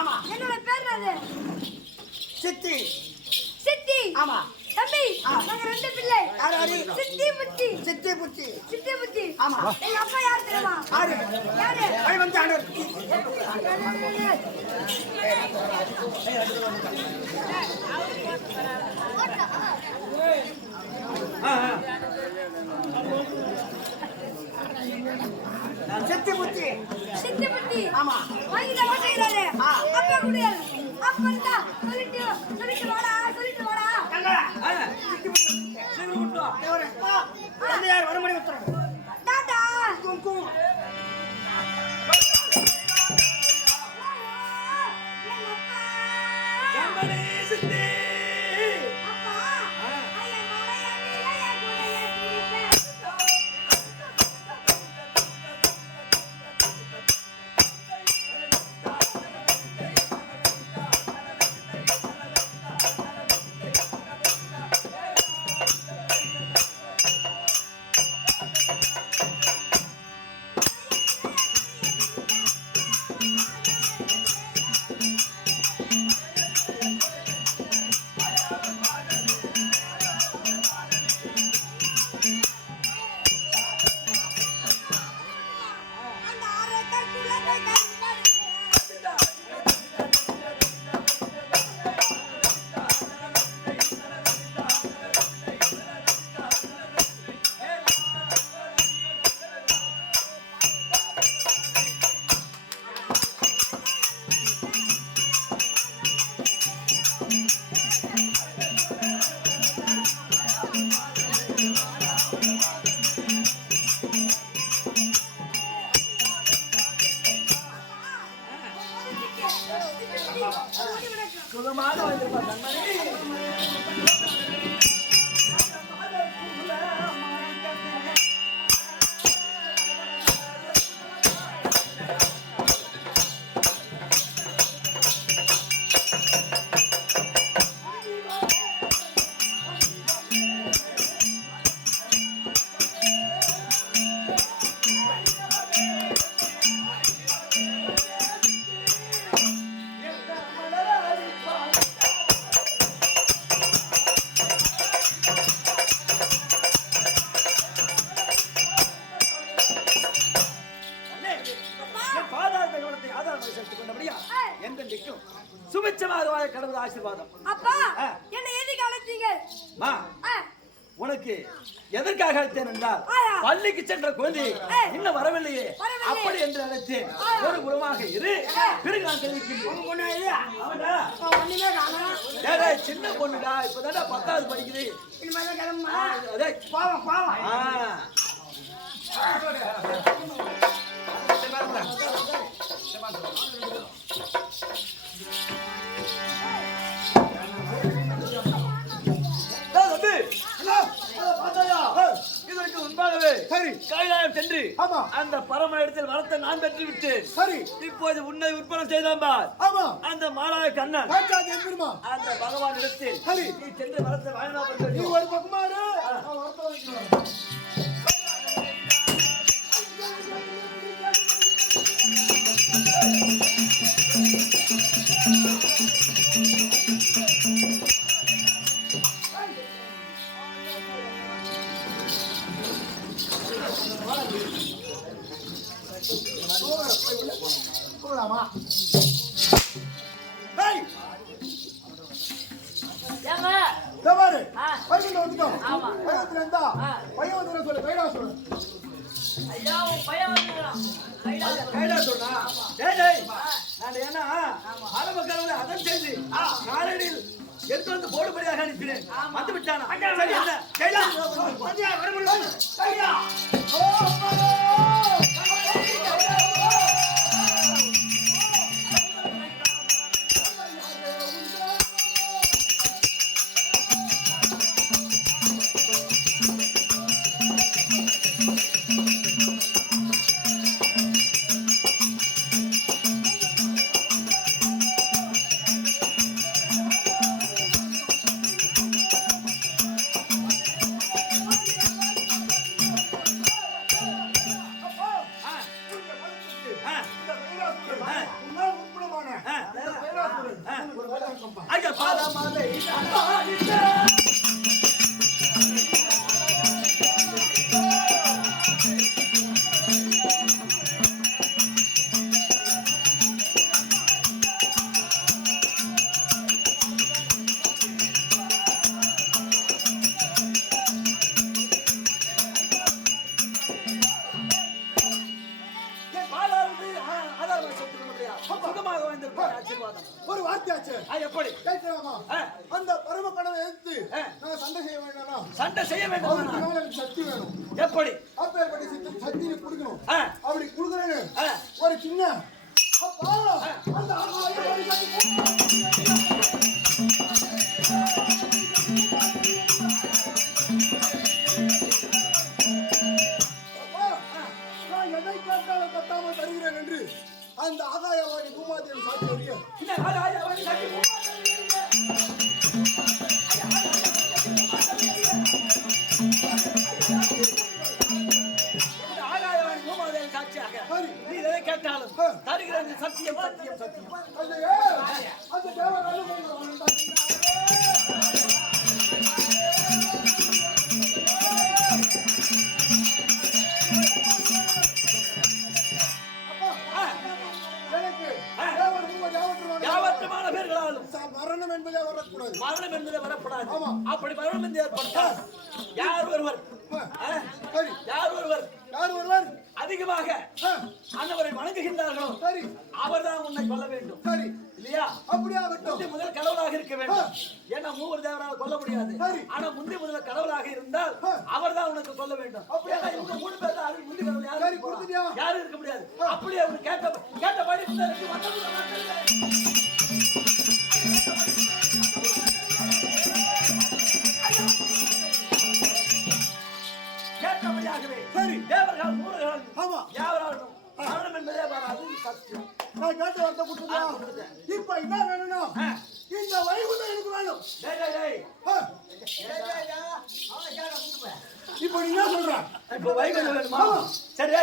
ஆமா. என்னோட பேர் அது சித்தி. சித்தி. ஆமா. தம்பி நாங்க ரெண்டு பிள்ளை. யாரு? சித்தி புத்தி. சித்தி புத்தி. சித்தி புத்தி. ஆமா. எங்க அப்பா யார் தெரியுமா? யாரு? யாரு? வந்து ஆண்டவர். சித்தி புத்தி. சித்தி புத்தி. ஆமா. வாங்கிட்ட மாட்டேங்கிறாரு. அப்பா குடியாரு. அப்பா சொல்லிட்டு வாடா சொல்லிட்டு வாடா. சித்தி புத்தி. சீக்கிரம் விட்டு வா. வந்து யார் வர மாதிரி உத்தரவு. டாடா. குங்கு. சுகமாக வந்திருப்பார் சுபிச்சமாக கடவுள் ஆசீர்வாதம். அப்பா என்ன எதுக்கு அழைச்சீங்க? உனக்கு எதற்காக அழைத்தேன் என்றால் பள்ளிக்கு சென்ற குழந்தை இன்னும் வரவில்லையே அப்படி என்று அழைத்தேன். ஒரு குணமாக இரு, பிறகு நான் தெரிவிக்கிறேன். சின்ன பொண்ணுடா, இப்பதான்டா 10வது படிக்குது. இதற்கு முன்பாகவே கைலாயம் சென்று அந்த பரம இடத்தில் வளர்த்த நான் பெற்று விட்டேன். சரி, இப்போது உன்னை உற்பத்தி செய்தான் பார். அந்த மாலாய கண்ணன் அந்த பகவான் இடத்தில் நீ சென்று வளர்த்த வாங்கினா நீ ஒரு பக்கமாறு போகலாமா? பையன் வந்துட்டோம். பையத்துல இருந்தா பையன் வந்து சொல்லு, கைடா சொல்லு. கைடா சொன்னா நான் என்ன ஆரம்ப காலத்தில் அதன் செய்து காலடியில் எடுத்து வந்து போடுபடியாக அனுப்பினேன். வந்து விட்டானா? மலை ஒரு வார்த்தையாச்சு எப்படி அந்த பரம கடவுளை எடுத்து நான் சண்டை செய்ய வேண்டாம். சண்டை செய்ய வேண்டும். எனக்கு சக்தி வேணும். எப்படி அப்பேற்பட்ட சக்தி கொடுக்கணும். அப்படி கொடுக்குறேன்னு ஒரு சின்ன அப்பா அந்த நான் எதை கேட்டாலும் கட்டாமல் தருகிறேன் என்று அந்த ஆகாயவாணி பூமாதேவி சாட்சி அறிய நீ எதை கேட்டாலும் தருகிறேன். சத்தியம் சத்தியம் சத்தியம். அந்த தேவன் யாவற்றமான பேர்களாலும் மரணம் என்பதே வரக்கூடாது. மரணம் என்பதே வரக்கூடாது. அப்படி மரணம் என்று ஏற்பட்டால் யார் ஒருவர் அதிகமாக அன்னவரை வணங்குகின்றார்களோ அவர்தான் உன்னை கொல்ல வேண்டும். இல்லையா? அப்படியாகட்டும். முதல் கடவுளாக இருக்க வேண்டும். ஏன்னா மூவர் தேவரால் கொல்ல முடியாது. ஆனா முந்தி முதல் கடவுளாக இருந்தால் அவர்தான் உனக்கு கொல்ல வேண்டும். இவங்க மூணு பேர் தான் முந்தி கடவுள் யாரும் இருக்க முடியாது. அப்படியே அவர் கேட்டபடி கேட்டபடியாகவே தேவர்கள் மூலர்கள் யாவராலும் மரணம் என்பதே வராது. சத்தியம். நான் கேட்டு வரத கொடுத்துட்டேன். இப்ப என்ன வேணும்னா இந்த வைகுண்டம் எனக்கு வேணும். இப்போ நீ என்ன சொல்ற? இப்போ வைகுண்டம் வேணுமா? சரி.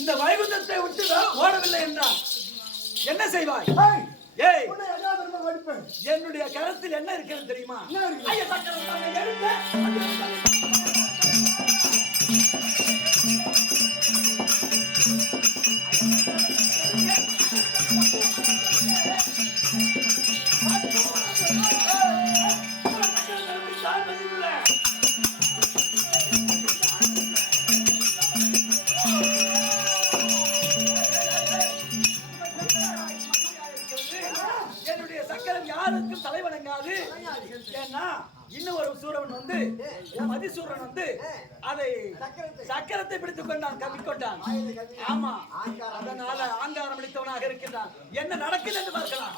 இந்த வைகுந்தத்தை விட்டு ஓடவில்லை என்றால் என்ன செய்வாய்? என்னுடைய கரத்தில் என்ன இருக்கிறது தெரியுமா? என்னுடைய சக்கரம் யாருக்கும் தலை வணங்காது. ஏன்னா இன்னும் ஒரு சூரன் வந்து மதிசூரன் வந்து அதை சக்கரத்தை பிடித்துக் கொண்டான், கவிக்கொண்டான். ஆமா, அதனால ஆங்காரம் அளித்தவனாக இருக்கின்றான். என்ன நடக்குது என்று பார்க்கலாம்.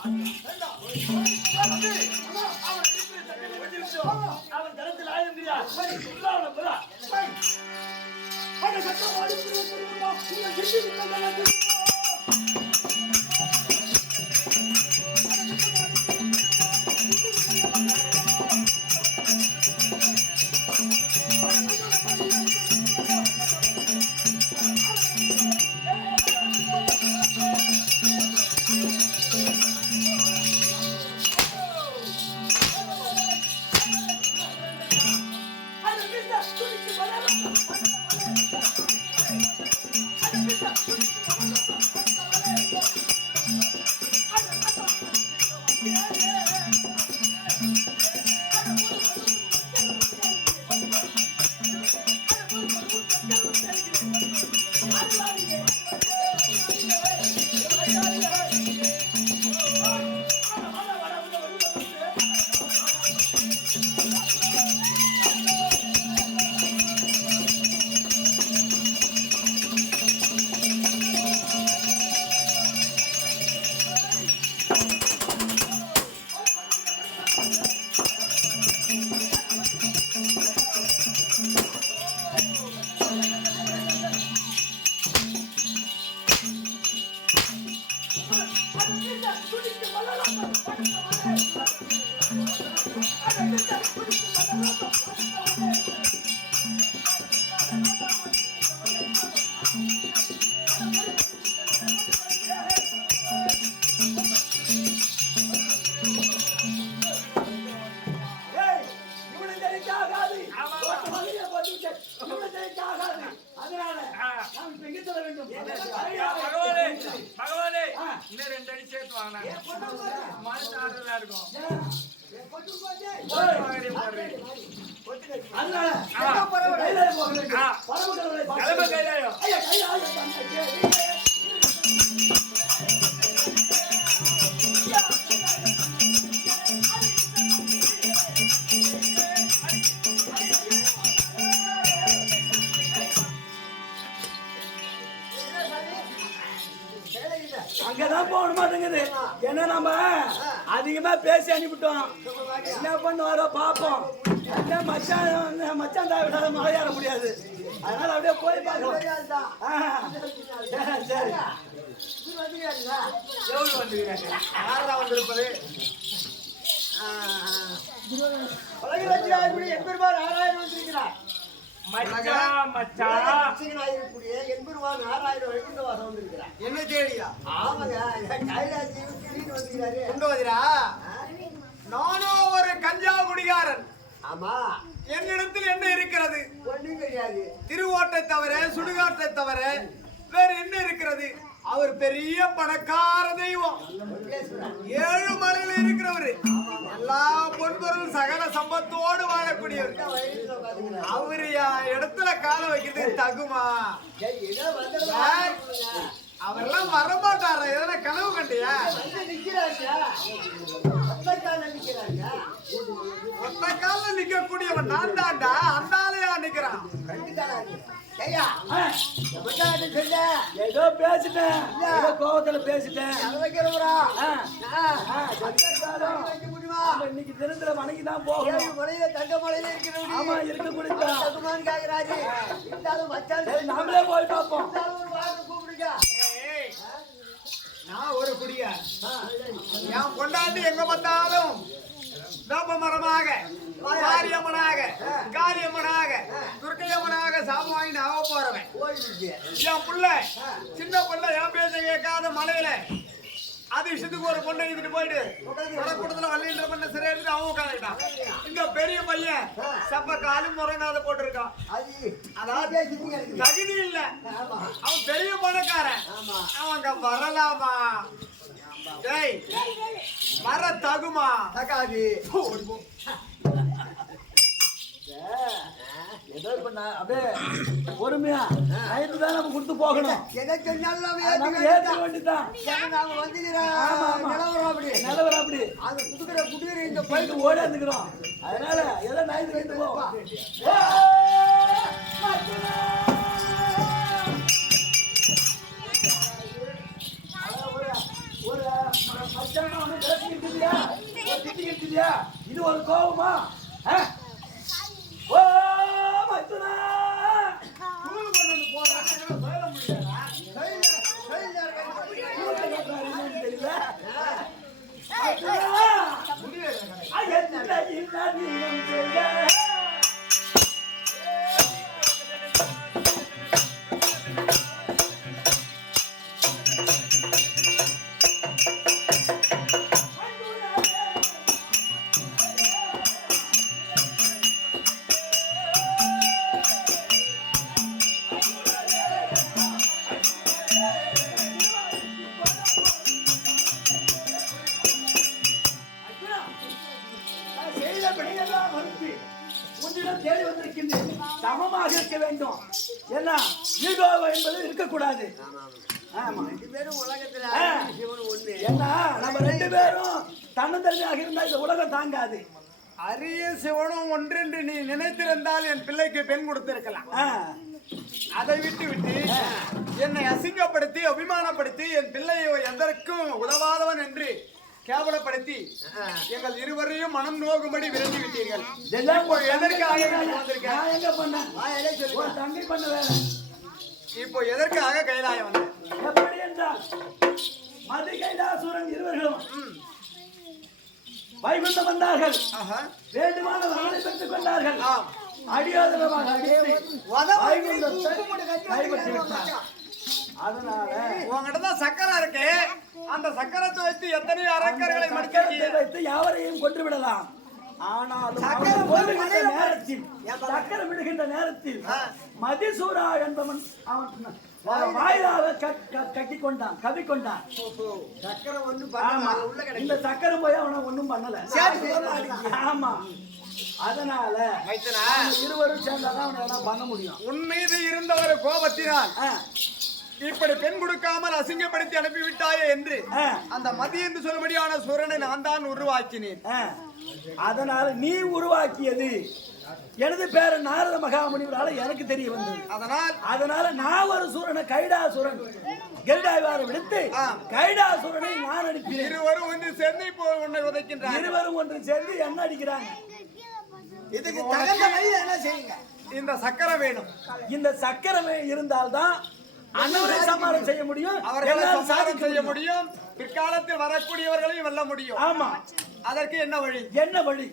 அவன் தரத்தில் ஆயிருக்கிறார். அதனால நாம் இப்ப எங்க செல்ல வேண்டும்? பகவானே பகவானே இன்னும் 2 அடி சேர்த்து வாங்கினா மனசு ஆறுதலா இருக்கும். அதனால கைலாயம் போக வேண்டும். பரமக்கடவுளை கிளம்ப கைலாயம். ஐயா கைலாயம் தந்தை. அங்கதான் போக மாட்டேங்குது. ஏன்னா நம்ம அதிகமா பேசி அனுப்பிட்டோம். என்ன பண்ணுவாரோ பாப்போம். மச்சான் தாவிடாத மழை ஏற முடியாது. அதனால அப்படியே போய் பார்க்கலாம். சரி எவ்வளவு வந்துருக்காங்க? யாரா வந்திருப்பது? எம்பெருமான் 6000 வந்திருக்கிறார். மச்சான் மச்சான் எம்பெருமான் 6000 வைகுண்ட வாசம் வந்திருக்கிறார். என்ன தேடியா? ஆமாங்க கைலாசி வந்திருக்கிறாரு. கொண்டு வதிரா? நானும் ஒரு கஞ்சா குடிகாரன். ஆமா என்னிடத்தில் என்ன இருக்கிறது? ஒண்ணும் கிடையாது. திருவோட்டை தவிர சுடுகாட்டை தவிர வேற என்ன இருக்கிறது? அவர் பெரிய பணக்கார தெய்வம். 7 மலையில இருக்கிறவரு. எல்லா பொன்பொருள் சகல சம்பத்தோடு வாழக்கூடியவர். அவரு இடத்துல கால வைக்கிறது தகுமா? அவரெல்லாம் வரமாட்டாரா? எதனா கனவு கண்டியா? ஒத்த கால நிக்கக்கூடியவன் நான் தாண்டா. அந்த ஆளையா நிக்கிறான். ஏதோ பேசிட்டேன். ஏதோ கோபத்துல பேசிட்டேன். இன்னைக்கு தினத்துல வணங்கி தான் போகணும். ஆமா இருக்கக்கூடிய நாமளே போய் பார்ப்போம். நான் ஒரு குடியா என் கொண்டாட்டி எங்க பார்த்தாலும் வேப்ப மரமாக மாரியம்மனாக காளியம்மனாக துர்க்கையம்மனாக சாமி வாங்கி ஆக போறவன். என் புள்ள சின்ன புள்ள என் பேச கேட்காத மலையில அது விஷயத்துக்கு ஒரு பொண்ணை இதுட்டு போயிட்டு கூட்டத்துல வள்ளின்ற பண்ண சரியா எடுத்து அவன் உட்காந்துட்டான். இங்க பெரிய பையன் செப்ப காலும் முறைநாத போட்டிருக்கான். அதாவது தகுதி இல்ல. அவன் பெரிய பணக்காரன். அவன் அங்க வரலாமா? டேய் வர தகுமா? தகாது. ஏதோ இப்ப அப்படியே பொறுமையா நைட்டு தான் நம்ம கொடுத்து போகணும். எனக்கு ஏற்க வேண்டியதான். நிலவரம் அப்படி அது குடுக்கிற குடிக்கிற இந்த போயிட்டு ஓடி வந்துக்கிறோம். அதனால ஏதோ நைட்டு வைத்து போவோம். ஒரு மச்சான திட்டிக்கிட்டியா? இது ஒரு கோபமா? ஓ மச்சுனா தேடி வந்திருக்கின்றேன். சமமாக இருக்க வேண்டும். என்ன ஈகோ என்பது இருக்கக்கூடாது. ஆமா உலகத்துல என்ன நம்ம 2 பேரும் தன்னந்தனியாக இருந்தா இந்த உலகம் தாங்காது. அரிய சிவனும் ஒன்றென்று நீ நினைத்திருந்தால் என் பிள்ளைக்கு பெண் கொடுத்திருக்கலாம். அதை விட்டு விட்டு என்னை அசிங்கப்படுத்தி அபிமானப்படுத்தி என் பிள்ளையை எதற்கும் உதவாதவன் என்று கேவலப்படுத்தி எங்கள் இருவரையும் மனம் நோகும்படி விரட்டி விட்டீர்கள். இப்போ எதற்காக கைலாயம் வந்த? எப்படி என்றால் மது கைலாசூரன் இருவர்களும் வைகுண்டம் வந்தார்கள். வேண்டுமான வரங்களை பெற்றுக் கொண்டார்கள். அடியோதரமாக அதனால உங்ககிட்டதான் சக்கரை இருக்கு. அந்த சக்கரத்தை வைத்து எத்தனையோ அரக்கர்களை மடிக்க வைத்து யாவரையும் கொன்று விடலாம். ஆனாலும் சக்கரம் அவன் போய் விடுகின்ற மலையில நேரத்தில் சக்கரம் விடுகின்ற நேரத்தில் மதிசூரா என்பவன் அவன் வாயிலாக கட்டி கொண்டான் கவி கொண்டான். சக்கரம் ஒண்ணு ஆமா. உள்ள இந்த சக்கரம் போய் அவனை ஒண்ணும் பண்ணல. ஆமா. அதனால மைத்தனா இருவரும் சேர்ந்தாதான் அவனை எல்லாம் பண்ண முடியும். உன் மீது இருந்த ஒரு கோபத்தினால் இப்படி பெண் கொடுக்காமல் அசிங்கப்படுத்தி அனுப்பிவிட்டாயே என்று அந்த மதி என்று சொல்லும்படியான சூரனை நான் தான் உருவாக்கினேன். அதனால நீ உருவாக்கியது எனது பேர நாரத மகாமுனிவரால எனக்கு தெரிய வந்தது. அதனால நான் ஒரு சூரனை கைடாசுரன் கெல்டாய்வாரை விடுத்து கைடாசுரனை நான் அடிக்கிறேன். இருவரும் ஒன்று சேர்ந்து இப்போ உன்னை உதைக்கின்றார். இருவரும் ஒன்று சேர்ந்து என்ன அடிக்கிறாங்க. இதுக்கு தகுந்த வழி என்ன செய்யுங்க. இந்த சக்கரம் வேணும். இந்த சக்கரமே இருந்தால்தான் அன்னவரை சமாளம் செய்ய முடியும், அவர்களை சமாளம் செய்ய முடியும், பிற்காலத்தில் வரக்கூடியவர்களையும் வெல்ல முடியும். ஆமா. அதற்கு என்ன வழி? என்ன வழி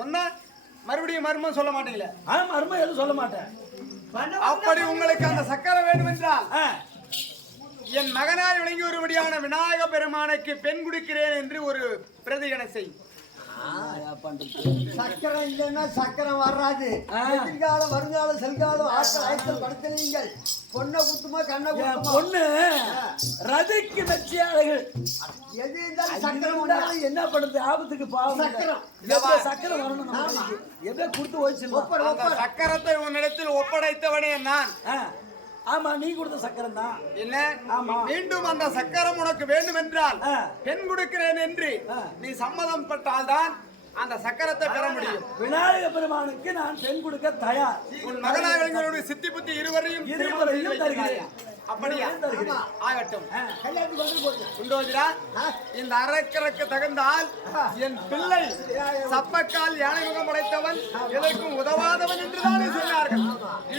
சொன்னா மறுபடியும் மர்மம் சொல்ல மாட்டீங்களே? மர்மம் எதுவும் சொல்ல மாட்டேன். அப்படி உங்களுக்கு அந்த சக்கரம் வேண்டும் என்றால் என் மகனார் விளங்கி ஒருபடியான விநாயக பெருமானுக்கு பெண் கொடுக்கிறேன் என்று ஒரு பிரதிகனை செய். சக்கரம் இல்லைன்னா சக்கரம் வராது. எதிர்காலம் வருங்காலம் செல்காலம் ஆட்கள் ஆய்ச்சல் படுத்தலீங்கள். பொண்ணை குத்துமா கண்ணை குத்துமா பொண்ணு ரதிக்கு மெச்சியாளர்கள் எது இருந்தாலும் சக்கரம் என்ன பண்ணுது ஆபத்துக்கு பாவம். சக்கரம் சக்கரம் வரணும். எதை கொடுத்து வச்சு சக்கரத்தை உன்னிடத்தில் ஒப்படைத்தவனே நான். ஆமா, நீ கொடுத்த சக்கரம் தான். என்ன? ஆமா. மீண்டும் அந்த சக்கரம் உனக்கு வேண்டும் என்றால் பெண் கொடுக்கிறேன் என்று நீ சம்மதம் பட்டால்தான் அந்த சக்கரத்தை பெற முடியும். விநாயக பெருமானுக்கு நான் பெண் கொடுக்க தயார். உன் மகனாக சித்தி புத்தி இருவரையும் தருகிறேன். அப்படியா? ஆகட்டும். குண்டோஜரா, இந்த அரக்கருக்கு தகுந்தால் என் பிள்ளை சப்பக்கால் யானை முகம் படைத்தவன் எதற்கும் உதவாதவன் என்றுதானே சொன்னார்கள்.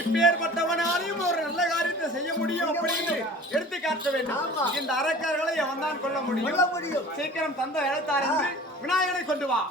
இப்பேற்பட்டவனாலையும் ஒரு நல்ல காரியத்தை செய்ய முடியும் அப்படின்னு எடுத்து காட்ட வேண்டும். இந்த அரக்கர்களை அவன் தான் கொல்ல முடியும். சீக்கிரம் தந்த எழுத்தார் என்று விநாயகனை கொண்டு வா.